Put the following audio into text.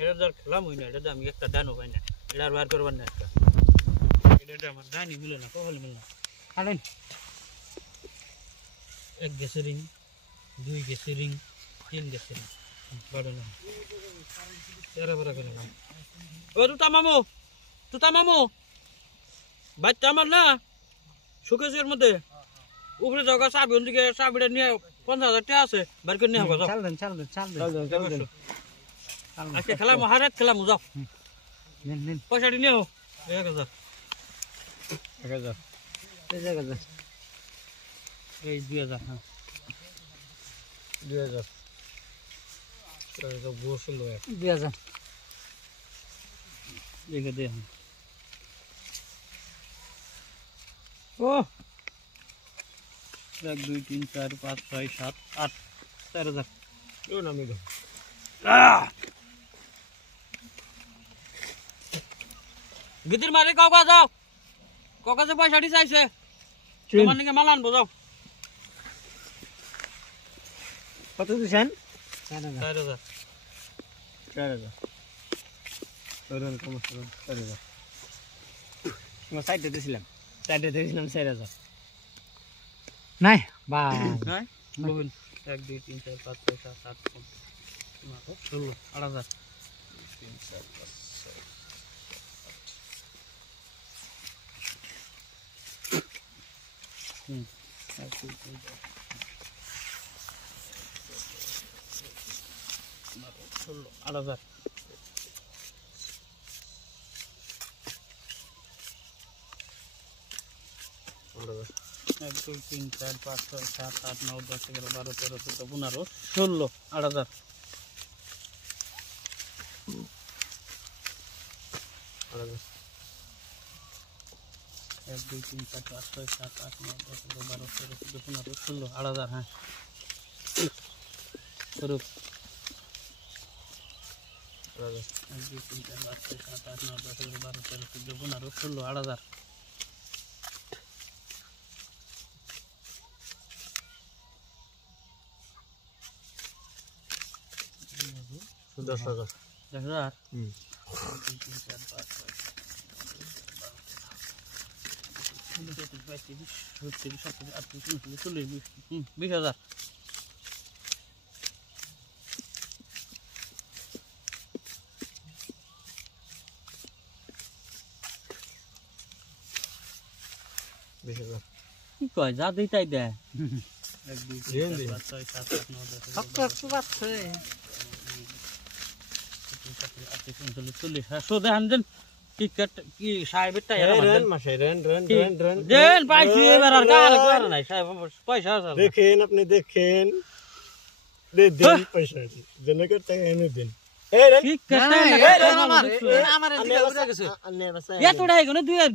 এটা ধর খেলাম হই না, এটা আমি একটা দানও পাই না, এটা আর বার করবার না একটা, এটা আমার দানি মিলে না, কখনো মিলে না। আনেন এক গেছে রিং, দুই গেছে রিং, তিন গেছে রিং, বাড়ো না তেরা বারা করে না। ও তুতা মামু বাচ্চা আমার না সুকেশের মধ্যে উপরে যাওয়া চাবি, ওদিকে চাবিটা নিয়ে 50,000 টাকা আছে, বার করে নিয়ে হবে। আজকে খেলাম, হারাত খেলাম, যাও পয়সাটি নিয়ে 1,000 এই 2,000, হ্যাঁ 2,000 বসল 2,000 দেখে দে। ও 1 2 3 4 5 6 7 8 4,000 নামি গো। গিদির মারে কাকা যাও, কাকা যে পয়সাটি চাইছে তোমার নাকি মাল আনবো, যাও। কত দিছেন? 4,000 সাইডে দিয়েছিলাম 4,000 নাই বা নাই 1 2 3 4 5 6 7 8 9 16 8,000 3 4 5 6 8,000 1 2 3 4 5 6 7 8 9 10 11 12 13 14 15 16 8,000 1 2 3 4 5 6 7 8 9 10 11 12 13 14 15 16 8,000 হ্যাঁ করুক 1 2 3 4 5 6 7 8 9 10 11 12 13 14 15 16 8,000 10,000 10,000 20,000 কি কয় যা দিই তাই দেয়। 1 2 3 4 5 6 7 8 9 10 11 12 টিকেট কি সাহেবের টায়ার আমাদের মাসে রেন পাইছি এবার আর কার কর নাই সাহেব পয়সা আছে দেখেন আপনি দেখেন দেন পয়সা দেন করতে এনে দেন এই রে ঠিক কথা আমার এদিকে উড়ে গেছে এত টাকা কোন দুই